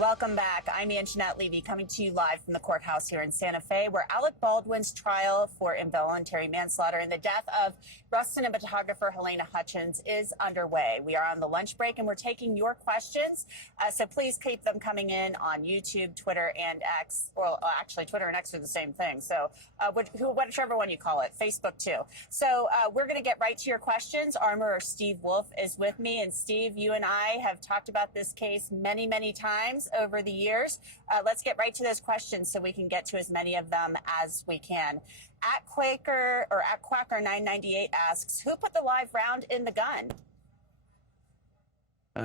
Welcome back. I'm Anjanette Levy, coming to you live from the courthouse here in Santa Fe, where Alec Baldwin's trial for involuntary manslaughter and the death of cinematographer Halyna Hutchins is underway. We are on the lunch break, and we're taking your questions. So please keep them coming in on YouTube, Twitter, and X. Well, actually, Twitter and X are the same thing. So whichever one you call it, Facebook too. So we're going to get right to your questions. Armorer Steve Wolf is with me. And Steve, you and I have talked about this case many, many times over the years. Let's get right to those questions so we can get to as many of them as we can. At Quaker or at Quacker 998 asks, who put the live round in the gun?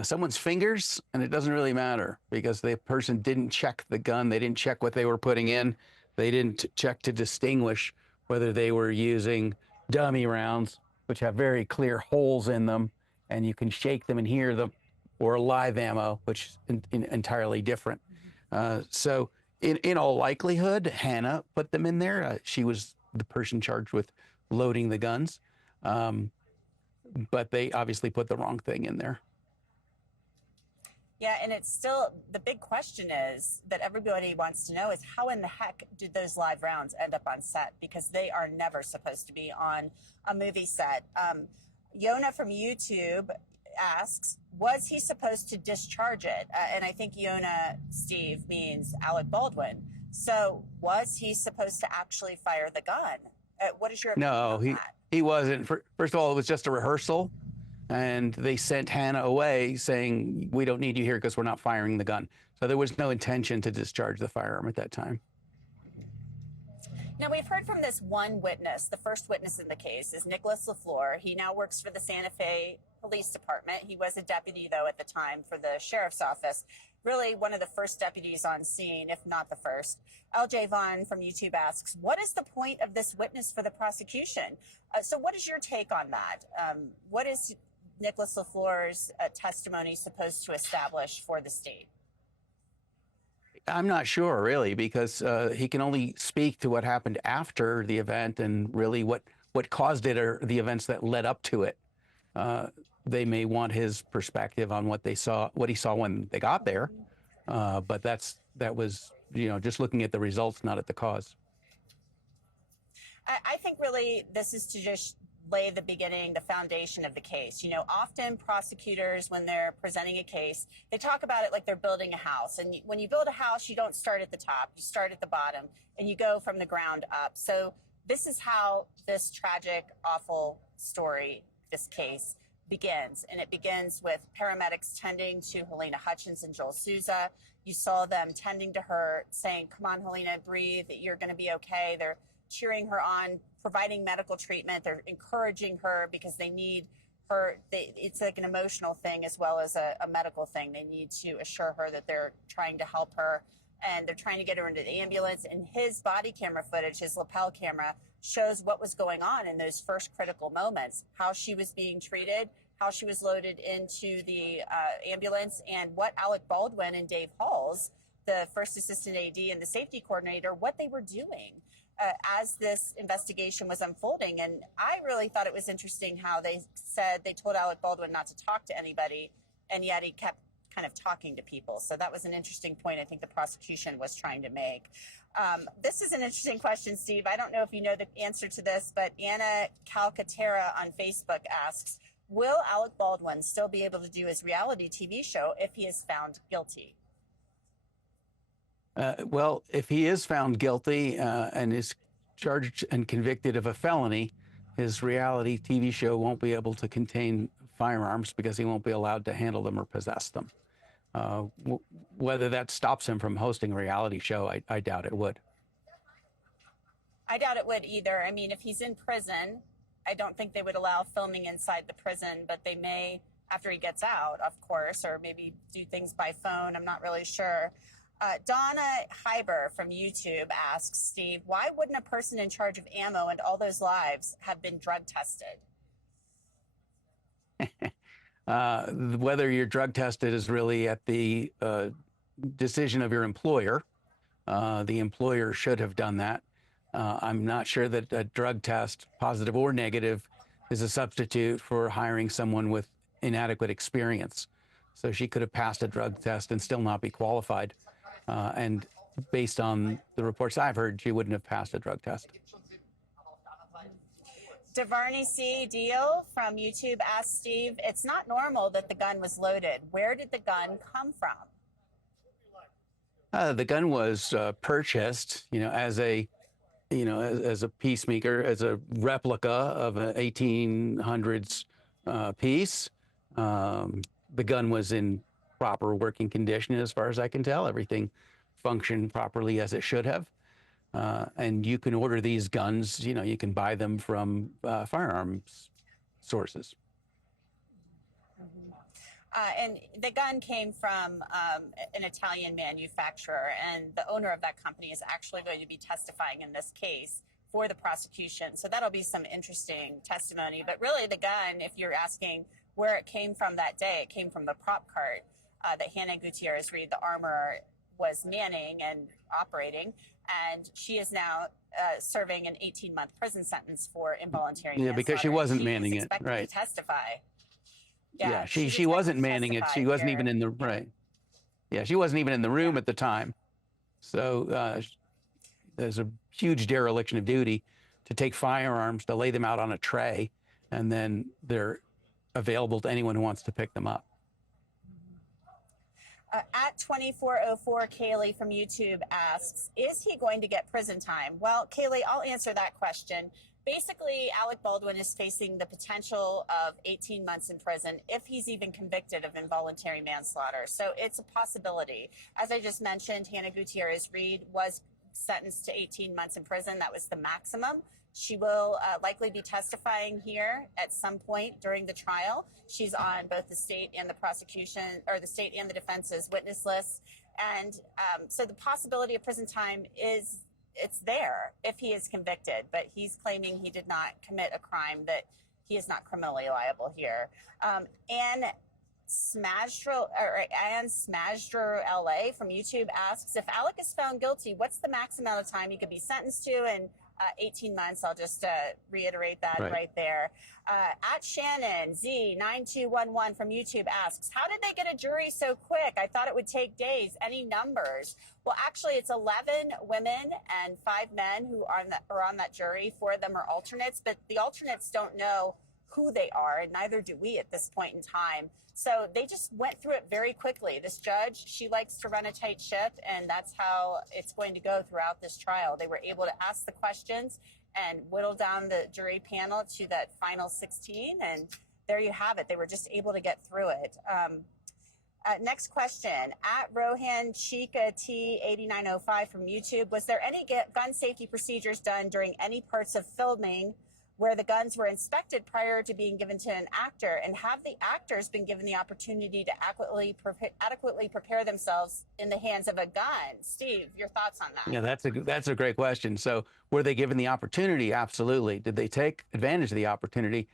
Someone's fingers, and it doesn't really matter because the person didn't check the gun. They didn't check what they were putting in. They didn't check to distinguish whether they were using dummy rounds, which have very clear holes in them, and you can shake them and hear them, or live ammo, which is entirely different. So in all likelihood, Hannah put them in there. She was the person charged with loading the guns, but they obviously put the wrong thing in there. Yeah, and it's still, the big question is that everybody wants to know is how in the heck did those live rounds end up on set? Because they are never supposed to be on a movie set. Yona from YouTube asks, was he supposed to discharge it? And I think Yona, Steve, means Alec Baldwin. So was he supposed to actually fire the gun? What is your opinion on that? He wasn't. First of all, it was just a rehearsal. And they sent Hannah away saying, we don't need you here because we're not firing the gun. So there was no intention to discharge the firearm at that time. Now, we've heard from this one witness. The first witness in the case is Nicholas LaFleur. He now works for the Santa Fe Police Department. He was a deputy, though, at the time for the sheriff's office. Really one of the first deputies on scene, if not the first. LJ Vaughn from YouTube asks, what is the point of this witness for the prosecution? So what is your take on that? What is Nicholas LaFleur's testimony supposed to establish for the state? I'm not sure, really, because he can only speak to what happened after the event and really what caused it or the events that led up to it. They may want his perspective on what they saw, what he saw when they got there, but that was, just looking at the results, not at the cause. I think really this is to just lay the beginning, the foundation of the case. Often prosecutors, when they're presenting a case, they talk about it like they're building a house. And when you build a house, you don't start at the top, you start at the bottom, and you go from the ground up. So this is how this tragic, awful story, this case, begins. And it begins with paramedics tending to Halyna Hutchins and Joel Souza. You saw them tending to her, saying, come on, Halyna, breathe, you're going to be okay. They're cheering her on, providing medical treatment. They're encouraging her because they need her. It's like an emotional thing as well as a medical thing. They need to assure her that they're trying to help her, and they're trying to get her into the ambulance. And his body camera footage, his lapel camera, shows what was going on in those first critical moments, how she was being treated, how she was loaded into the ambulance, and what Alec Baldwin and Dave Halls, the first assistant AD and the safety coordinator, what they were doing as this investigation was unfolding. And I really thought it was interesting how they said they told Alec Baldwin not to talk to anybody, and yet he kept kind of talking to people. So that was an interesting point I think the prosecution was trying to make. This is an interesting question, Steve. I don't know if you know the answer to this, but Anna Calcaterra on Facebook asks, will Alec Baldwin still be able to do his reality TV show if he is found guilty? Well, if he is found guilty and is charged and convicted of a felony, his reality TV show won't be able to contain firearms because he won't be allowed to handle them or possess them. Whether that stops him from hosting a reality show, I doubt it would. I doubt it would either. I mean, if he's in prison, I don't think they would allow filming inside the prison, but they may, after he gets out, of course, or maybe do things by phone. I'm not really sure. Donna Hyber from YouTube asks, Steve, why wouldn't a person in charge of ammo and all those lives have been drug tested? Whether you're drug tested is really at the decision of your employer. The employer should have done that. I'm not sure that a drug test, positive or negative, is a substitute for hiring someone with inadequate experience. So she could have passed a drug test and still not be qualified. And based on the reports I've heard, she wouldn't have passed a drug test. DeVarney C. Deal from YouTube asked Steve, it's not normal that the gun was loaded. Where did the gun come from? The gun was purchased, as a, as a peacemaker, as a replica of an 1800s piece. The gun was in proper working condition, as far as I can tell. Everything functioned properly as it should have. And you can order these guns, you can buy them from firearms sources. And the gun came from an Italian manufacturer, and the owner of that company is actually going to be testifying in this case for the prosecution. So that'll be some interesting testimony. But really, the gun, if you're asking where it came from that day, it came from the prop cart that Hannah Gutierrez-Reed, the armorer, was manning and operating. And she is now serving an 18-month prison sentence for involuntary manslaughter. Yeah, because she wasn't manning it, right? To testify. Yeah, she wasn't manning it. She wasn't even in the right. Yeah, she wasn't even in the room at the time. So there's a huge dereliction of duty to take firearms, to lay them out on a tray, and then they're available to anyone who wants to pick them up. At 2404, Kaylee from YouTube asks, is he going to get prison time? Well, Kaylee, I'll answer that question. Basically, Alec Baldwin is facing the potential of 18 months in prison if he's even convicted of involuntary manslaughter. So it's a possibility. As I just mentioned, Hannah Gutierrez-Reed was sentenced to 18 months in prison. That was the maximum. She will likely be testifying here at some point during the trial. She's on both the state and the prosecution, or the state and the defense's witness lists. And so the possibility of prison time it's there if he is convicted, but he's claiming he did not commit a crime, that he is not criminally liable here. Anne Smajdro LA from YouTube asks, if Alec is found guilty, what's the max amount of time he could be sentenced to? And 18 months, I'll just reiterate that right there. At Shannon Z9211 from YouTube asks, how did they get a jury so quick? I thought it would take days. Any numbers? Well, actually, it's 11 women and 5 men who are on that jury. 4 of them are alternates, but the alternates don't know who they are, and neither do we at this point in time. So they just went through it very quickly. This judge, she likes to run a tight ship, and that's how it's going to go throughout this trial. They were able to ask the questions and whittle down the jury panel to that final 16, and there you have it. They were just able to get through it. Next question, at Rohan Chica T8905 from YouTube, was there any gun safety procedures done during any parts of filming where the guns were inspected prior to being given to an actor? And have the actors been given the opportunity to adequately prepare themselves in the hands of a gun? Steve, your thoughts on that? Yeah, that's a great question. So were they given the opportunity? Absolutely. Did they take advantage of the opportunity?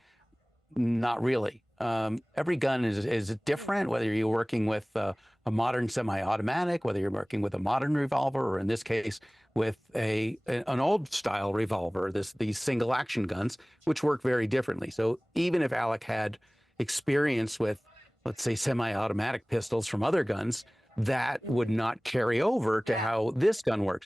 Not really. Every gun is different, whether you're working with a modern semi-automatic, whether you're working with a modern revolver, or in this case, with an old style revolver, these single action guns, which work very differently. So even if Alec had experience with, let's say, semi-automatic pistols from other guns, that would not carry over to how this gun works.